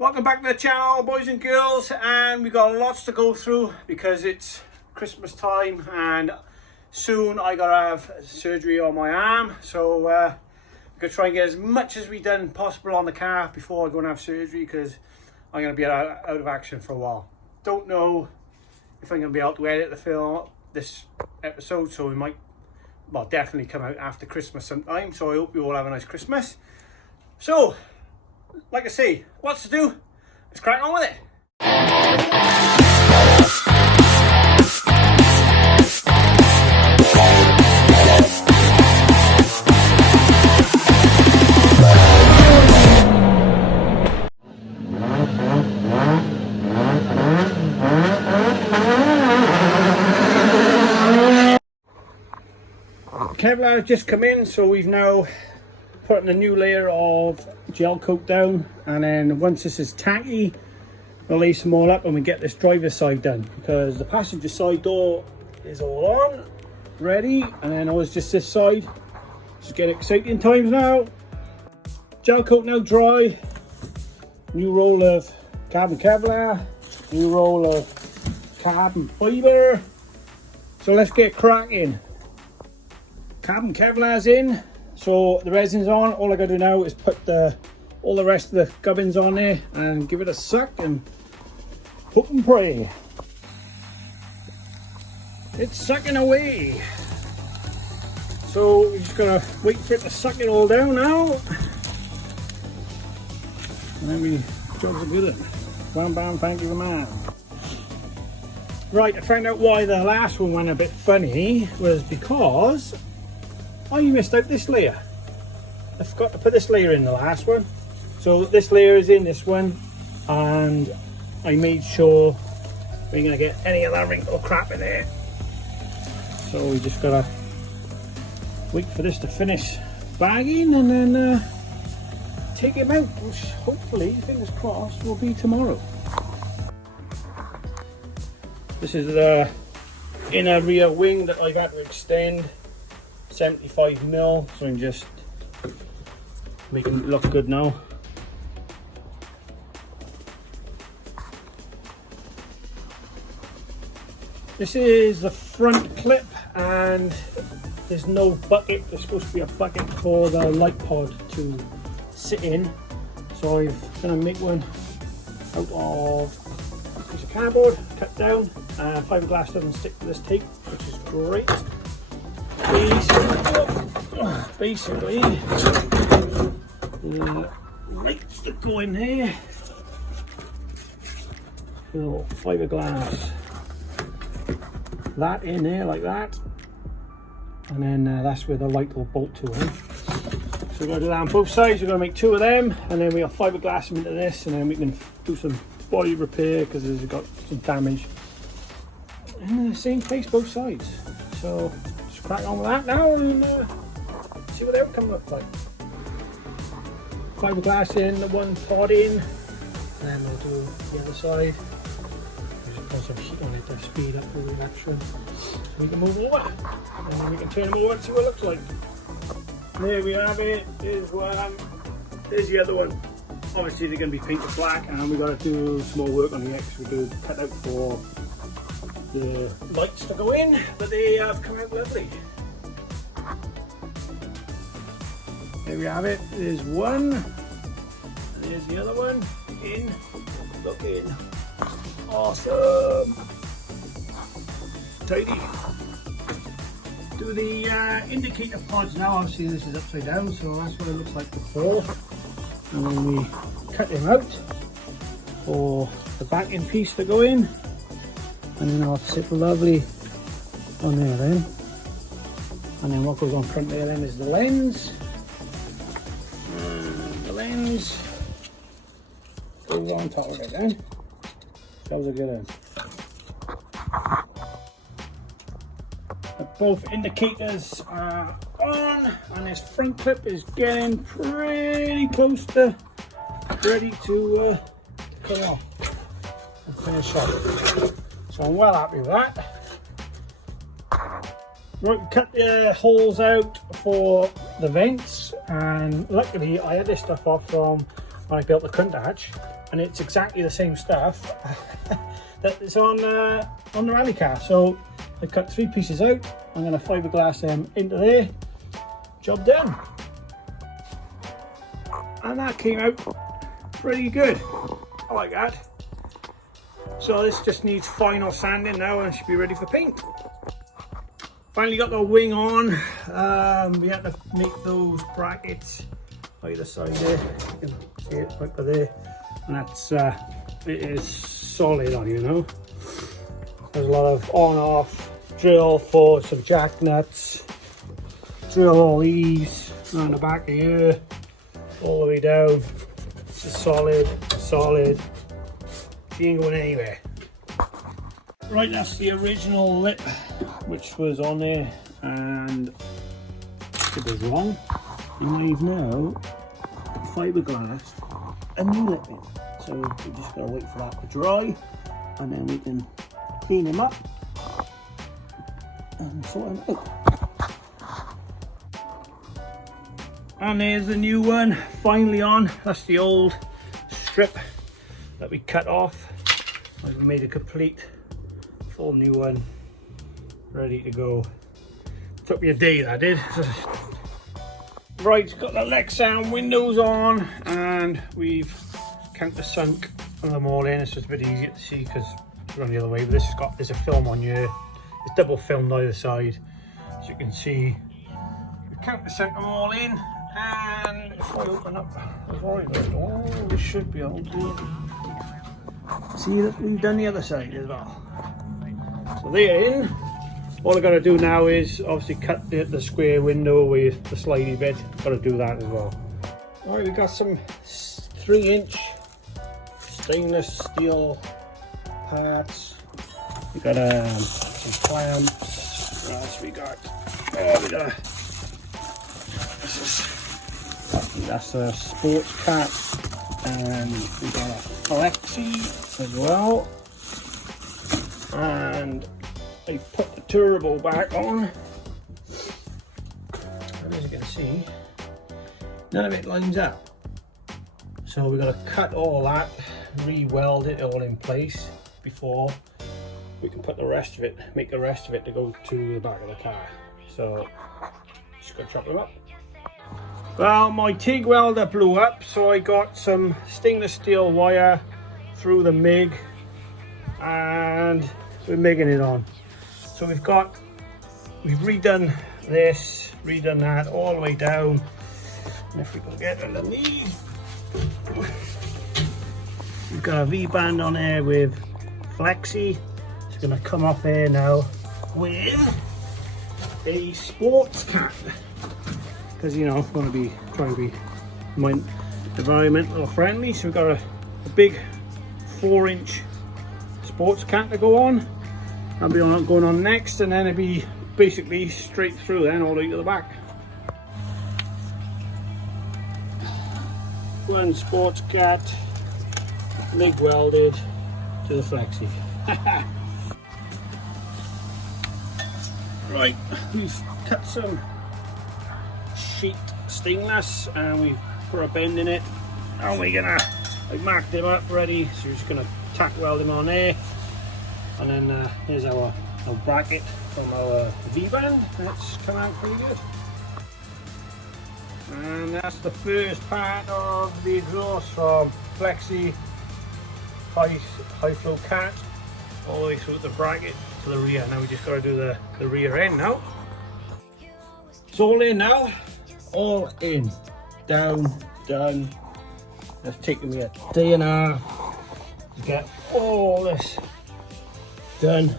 Welcome back to the channel, boys and girls, and we've got lots to go through because it's Christmas time and soon I gotta have surgery on my arm, so we're gonna try and get as much as we done possible on the car before I go and have surgery, because I'm gonna be out of action for a while. Don't know if I'm gonna be able to edit the film this episode, so we might, well, definitely come out after Christmas sometime, so I hope you all have a nice Christmas. So like I say, what's to do? Let's crack on with it. Kevlar has just come in, so we've now putting a new layer of gel coat down, and then once this is tacky we'll lay some more up and we get this driver's side done, because the passenger side door is all on ready, and then always just this side. Just get exciting times now. Gel coat now dry, new roll of carbon Kevlar, new roll of carbon fiber, so let's get cracking. Carbon Kevlar's in, so the resin's on. All I gotta do now is put all the rest of the gubbins on there and give it a suck and hope and pray. It's sucking away. So we're just gonna wait for it to suck it all down now. And then we job's a good one. Bam bam, thank you man. Right, I found out why the last one went a bit funny was because I missed out this layer. I forgot to put this layer in the last one. So this layer is in this one, and I made sure we ain't gonna get any of that wrinkle crap in there. So we just gotta wait for this to finish bagging and then take him out, which hopefully, fingers crossed, will be tomorrow. This is the inner rear wing that I've had to extend 75mm, so I'm just making it look good now. This is the front clip, and there's no bucket. There's supposed to be a bucket for the light pod to sit in, so I'm going to make one out of a piece of cardboard, cut down. Fiberglass doesn't stick to this tape, which is great. Basically, the lights that go in here, little fiberglass, that in there like that, and then that's where the light will bolt to. So we're going to do that on both sides. We're going to make two of them, and then we'll fiberglass them into this, and then we can do some body repair because it's got some damage. And the same place both sides. So just crack on with that now and see what the outcome looks like. Fiberglass in, the one pod in, and then we'll do the other side. Just put some heat on it to speed up the reaction, so we can move over, and then we can turn them over and see what it looks like. There we have it. There's one. There's the other one. Obviously they're going to be painted black, and we've got to do some more work on the X. We'll do a cut out for the lights to go in, but they have come out lovely. There we have it. There's one, and there's the other one in, looking awesome. Tidy. Do the indicator pods now. Obviously this is upside down, so that's what it looks like before. And then we cut them out for the backing piece to go in, and then I'll sit lovely on there then. And then what goes on front there then is the lens. And the lens goes on top of it then. That was a good one. Both indicators are on, and this front clip is getting pretty close to ready to come off and finish off. So I'm well happy with that. Right, we cut the holes out for the vents, and luckily I had this stuff off from when I built the Countach, and it's exactly the same stuff that is on the rally car. So I cut 3 pieces out. I'm going to fiberglass them into there. Job done. And that came out pretty good. I like that. So this just needs final sanding now and should be ready for paint. Finally got the wing on. We had to make those brackets either side there. You can see it right there. And that's it is solid on, you know. There's a lot of on-off drill for some jack nuts. Drill all these around the back of here, all the way down. This is solid, solid. She ain't going anywhere. Right, that's the original lip which was on there, and it was wrong. We've now fiberglassed a new lip in. So we just gotta wait for that to dry, and then we can clean them up and sort them out. And there's the new one finally on. That's the old strip that we cut off. I've made a complete full new one ready to go. Took me a day, that did. Right, got the Lexan windows on, and we've countersunk them all in. It's just a bit easier to see because it's run the other way, but this has got, there's a film on here. It's double filmed either side, as you can see. We've countersunk them all in, and if I open up the right, oh, we should be able to see that we've done the other side as well. So they're in. All I've got to do now is obviously cut the square window with the slidey bit. Got to do that as well. Alright, we've got some 3-inch stainless steel parts. We got some clamps. What else we got? Oh, we got that's a sports cat, and we got a flexi as well. And I put the turbo back on, and as you can see, none of it lines up. So we've got to cut all that, re-weld it all in place before we can put the rest of it, make the rest of it to go to the back of the car. So just got to chop them up. Well, my TIG welder blew up, so I got some stainless steel wire through the MIG, and we're MIGging it on. So we've redone this, redone that all the way down. And if we can get underneath, we've got a V-band on there with flexi. It's going to come off here now with a sports cat, because you know I'm going to be trying to be environmental friendly. So we've got a big 4-inch sports cat to go on. I'll be going on next, and then it'll be basically straight through then all the way to the back. One sports cat, MIG welded to the flexi. Right, we've cut some sheet stainless and we've put a bend in it, and we're gonna, I marked them up ready, so we're just gonna tack weld them on there. And then here's our bracket from our V-band. That's come out pretty good. And that's the first part of the exhaust from flexi high flow cat all the way through the bracket to the rear. Now we just got to do the rear end now. It's all in now. All in. Down, done. It's taken me a day and a half to get all this done.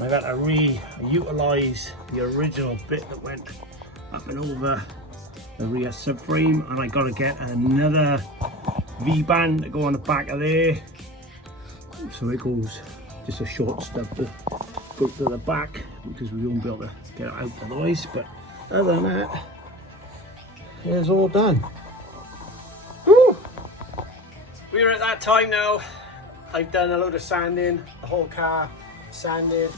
I've had to re-utilise the original bit that went up and over the rear subframe, and I got to get another V-band to go on the back of there, so it goes just a short stub to go to the back, because we won't be able to get it out otherwise. But other than that, it's all done. Woo! We're at that time now. I've done a load of sanding, the whole car sanded,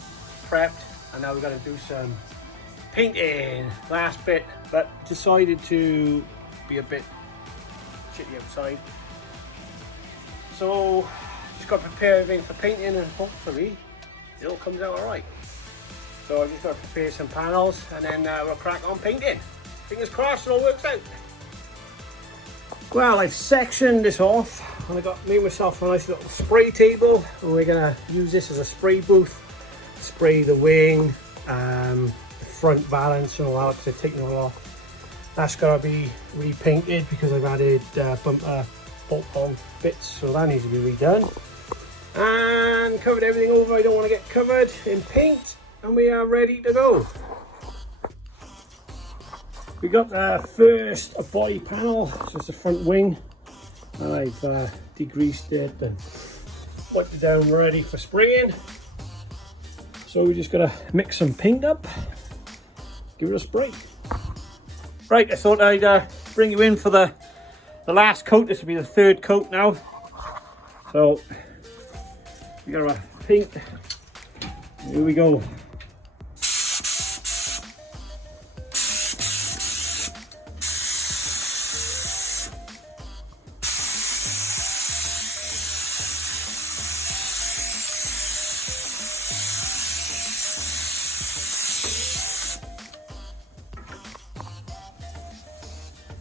prepped, and now we've got to do some painting, last bit, but decided to be a bit shitty outside. So just got to prepare everything for painting, and hopefully it all comes out alright. So I've just got to prepare some panels, and then we'll crack on painting. Fingers crossed it all works out. Well, I've sectioned this off, and I got made myself a nice little spray table, and we're gonna use this as a spray booth. Spray the wing, the front valance and all that, because I've taken it all off. That's gotta be repainted because I've added bumper bolt-on bits, so that needs to be redone. And covered everything over I don't want to get covered in paint, and we are ready to go. We got the first body panel, so it's the front wing, and I've degreased it and wiped it down ready for spraying. So we just gotta mix some paint up, give it a spray. Right, I thought I'd bring you in for the last coat. This will be the third coat now. So we got our paint. Here we go.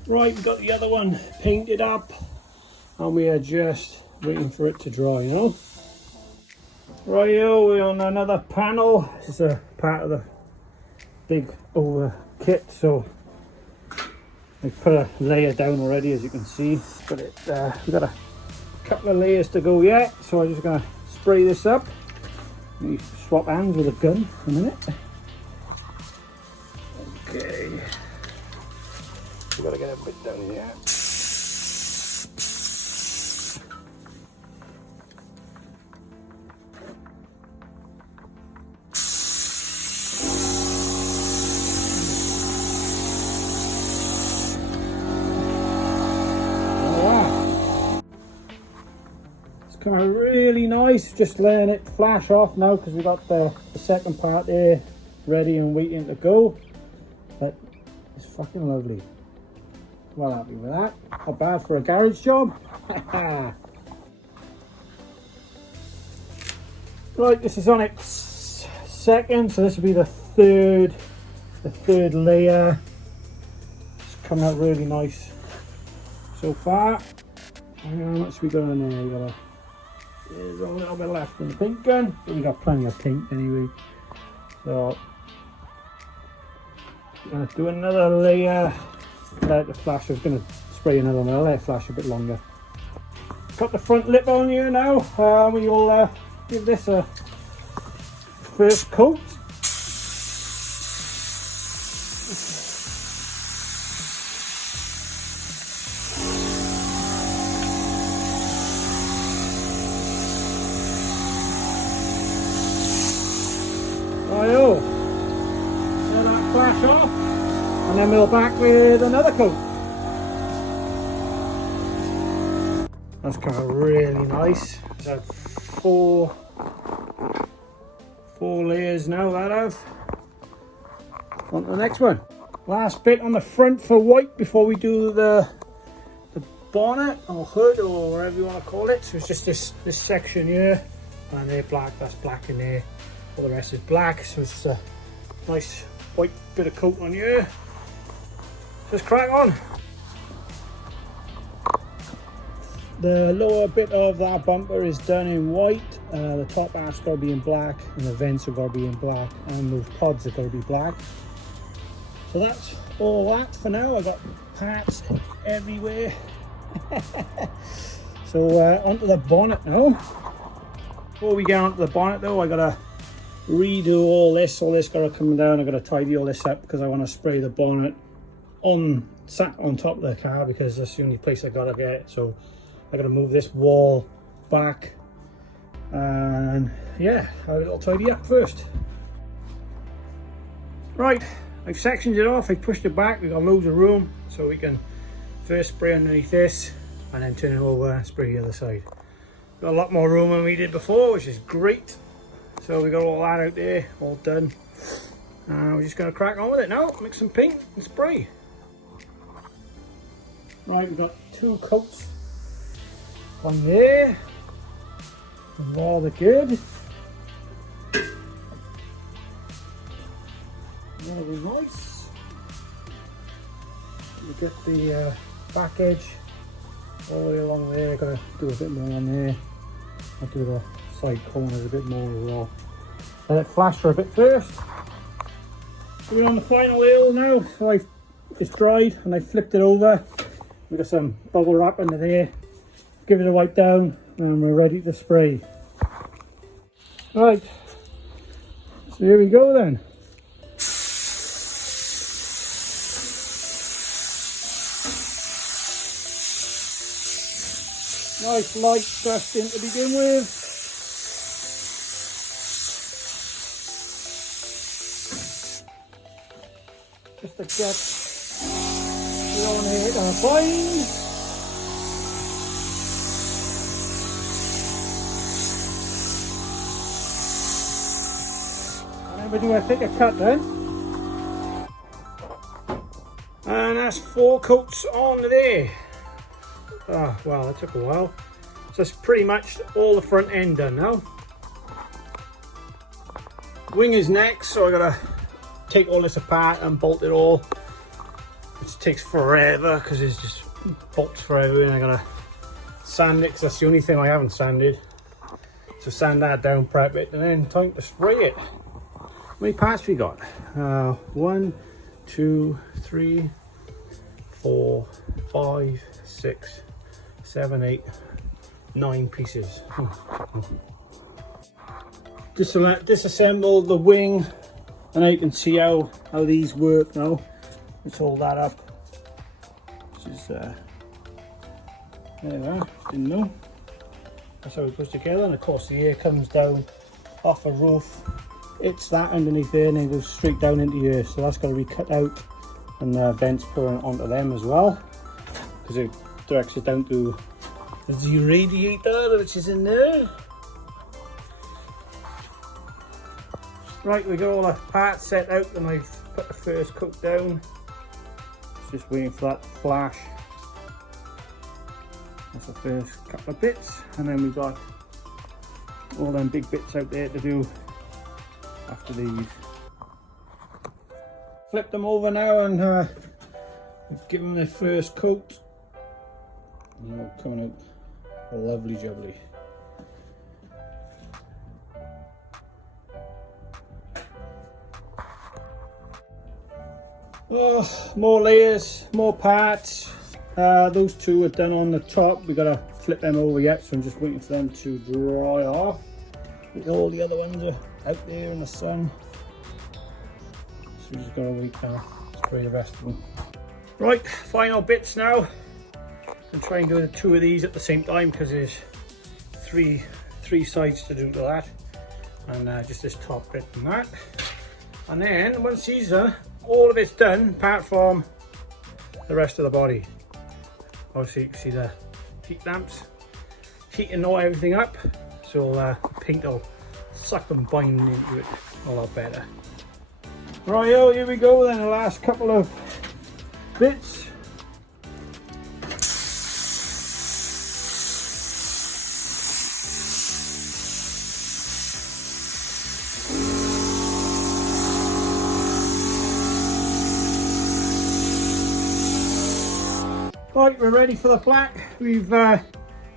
Right, we've got the other one painted up, and we are just waiting for it to dry, you know. Rightio, we're on another panel. This is a part of the big over kit, so I put a layer down already, as you can see. But we've got a couple of layers to go yet, so I'm just gonna spray this up. Let me swap hands with a gun for a minute. Okay. We've got to get a bit down here. Wow. It's kind of really nice. Just letting it flash off now because we've got the second part there ready and waiting to go. But it's fucking lovely. Well happy with that. Not bad for a garage job. Right, this is on its second, so this will be the third layer. It's coming out really nice so far. How much we got in there? There's a little bit left in the paint gun, but we got plenty of paint anyway. So I'm gonna do another layer. Let the flash. I was going to spray another one. I'll let it flash a bit longer. Got the front lip on here now. We will give this a first coat. Righto. Let that flash off. And then we'll back with another coat. That's kind of really nice. It's had four layers now that have. On to the next one. Last bit on the front for white before we do the bonnet or hood or whatever you want to call it. So it's just this section here, and they're black. That's black in there. All the rest is black. So it's just a nice white bit of coat on here. Just crack on. The lower bit of that bumper is done in white. The top half's got to be in black, and the vents are got to be in black, and those pods are got to be black. So that's all that for now. I got parts everywhere. So onto the bonnet now. Before we get onto the bonnet though, I gotta redo all this. All this gotta come down. I gotta tidy all this up because I want to spray the bonnet sat on top of the car because that's the only place I gotta get. So I gotta move this wall back, and yeah, I'll tidy up first. Right, I've sectioned it off. I pushed it back. We've got loads of room, so we can first spray underneath this and then turn it over and spray the other side. Got a lot more room than we did before, which is great. So we got all that out there, all done. We're just gonna crack on with it now. Mix some paint and spray. Right, we've got 2 coats on there. Rather good. Really nice. You get the back edge all the way along there. Gotta do a bit more on there. I'll do the side corners a bit more as well. Let it flash for a bit first. So we're on the final hill now. So it's dried and I flipped it over. We got some bubble wrap under there. Give it a wipe down and we're ready to spray. Right. So here we go then. Nice light dusting to begin with. Just to get it on here to bind. And then we do a thicker cut then. And that's 4 coats on there. Oh, wow, that took a while. So it's pretty much all the front end done now. Wing is next, so I gotta take all this apart and bolt it all. It takes forever because it's just bolts forever, and I gotta sand it because that's the only thing I haven't sanded. So sand that down, prep it, and then time to spray it. How many parts we got? 1, 2, 3, 4, 5, 6, 7, 8, 9 pieces. Just to disassemble the wing, and now you can see how these work now. Let's hold that up. This is there we are. Didn't know. That's how it goes together, and of course the air comes down off the roof. It's that underneath there, and then goes straight down into here. So that's got to be cut out, and vents pouring onto them as well, because it directs it down to the radiator, which is in there. Right, we got all the parts set out, and I've put the first coat down. Just waiting for that to flash. That's the first couple of bits, and then we've got all them big bits out there to do after these. Flip them over now, and give them their first coat. And they're coming out lovely jubbly. Oh, more layers, more parts. Those two are done on the top. We gotta flip them over yet, so I'm just waiting for them to dry off. All the other ones are out there in the sun, so we just gotta wait to spray the rest of them. Right, final bits now. And try and do the 2 of these at the same time, because there's three sides to do to that, and just this top bit and that. And then once these are all of it's done, apart from the rest of the body. Obviously you can see the heat lamps heating all everything up, so paint will suck and bind into it a lot better. Right, here we go then, the last couple of bits. Right, we're ready for the black. We've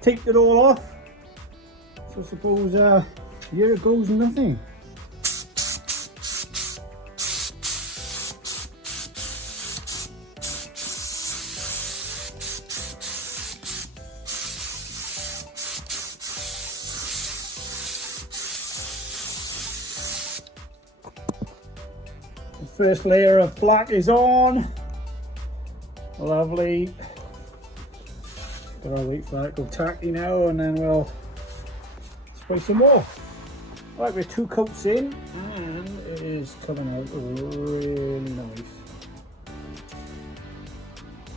taped it all off. So I suppose here it goes, nothing. The first layer of black is on. Lovely. Gotta wait for that to go tacky now, and then we'll spray some more. Right, we're 2 coats in, and it is coming out really nice.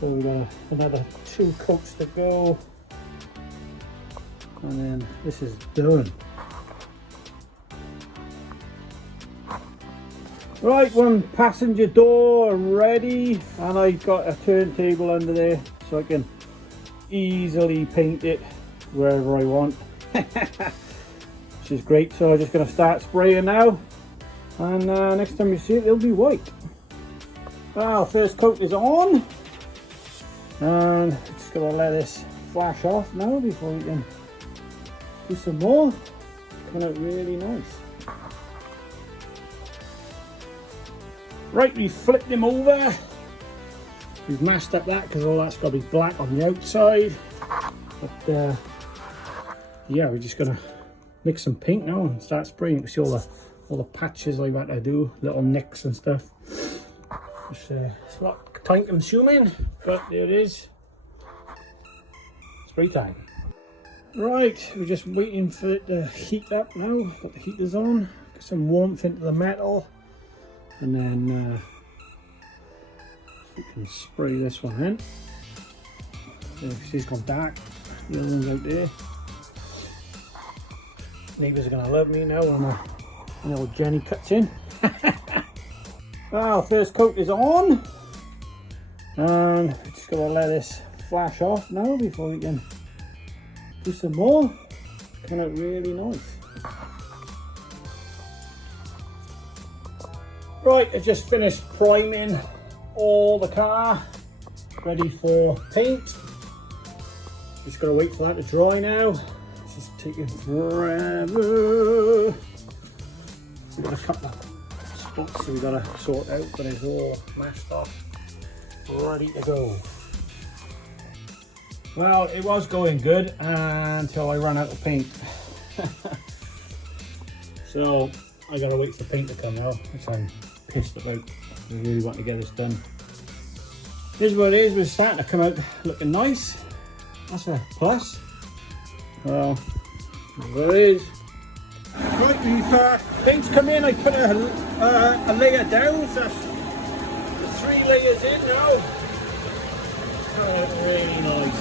So we've got another 2 coats to go, and then this is done. Right, 1 passenger door ready, and I've got a turntable under there so I can easily paint it wherever I want. Which is great. So I'm just going to start spraying now, and next time you see it, it'll be white. Well, first coat is on, and just going to let this flash off now before we can do some more. Coming out really nice. Right, we flipped him over. We've masked up that because all that's got to be black on the outside. But yeah, we're just gonna mix some paint now and start spraying. You can see all the patches I've had to do, little nicks and stuff. It's a lot time consuming, but there it is. Spray time. Right, we're just waiting for it to heat up now. Got the heaters on, get some warmth into the metal, and then we can spray this one in. So you see it's gone dark. The other one's out there. Neighbours are gonna love me now when my little Jenny cuts in. Well, first coat is on, and we're just gonna let this flash off now before we can do some more. Coming out really nice. Right, I just finished priming all the car, ready for paint. Just gotta wait for that to dry now. This is taking forever. We've got a couple of spots we've got to sort out, but it's all masked off, ready to go. Well, it was going good until I ran out of paint. So I gotta wait for paint to come now, which I'm pissed about. I really want to get this done. Here's what it is, we're starting to come out looking nice. That's a plus. Well, there it is. Right, we've paint's come in. I put a layer down, so that's the 3 layers in now. Oh, really nice.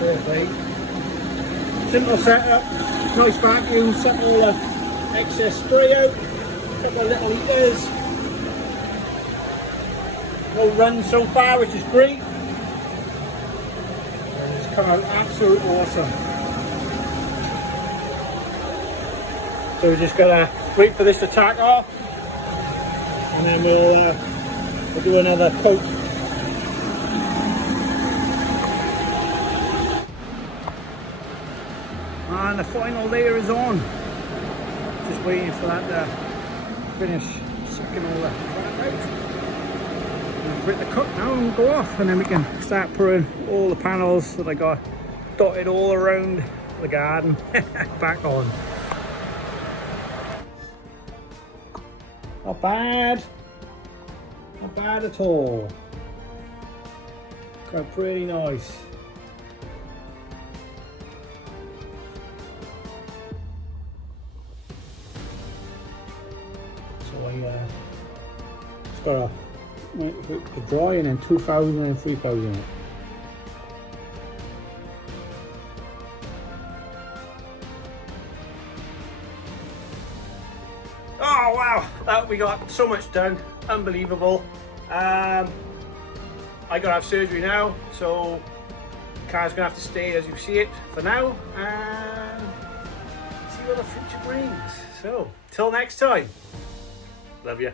Perfect. Simple setup, nice vacuum, set all the excess spray out, a couple of little heaters. No run so far, which is great. And it's come out absolutely awesome. So we're just gonna wait for this to tack off, and then we'll do another coat. And the final layer is on. Just waiting for that to finish sucking all the crap out. We're at the cut now and we'll go off, and then we can start putting all the panels that I got dotted all around the garden back on. Not bad. Not bad at all. Got pretty nice. So I just got to wait for it to dry, and then 2,000 and 3,000. Oh wow, that we got so much done, unbelievable. I gotta have surgery now, so the car's gonna have to stay as you see it for now, and see what the future brings. So till next time, love you.